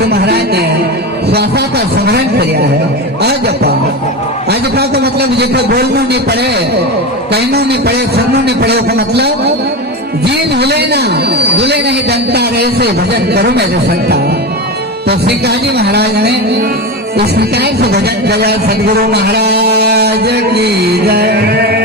गुरु महाराज ने श्वासा का स्मरण किया है। अजपा अजपा का मतलब जिसको बोलना नहीं पड़े, कहना नहीं पड़े, सुनना नहीं पड़े, उसका मतलब जीन हिले ना दुले नहीं जनता रहे से भजन करो मेरे संता। तो श्री काजी महाराज ने इस प्रकार से भजन किया। सदगुरु महाराज की जय।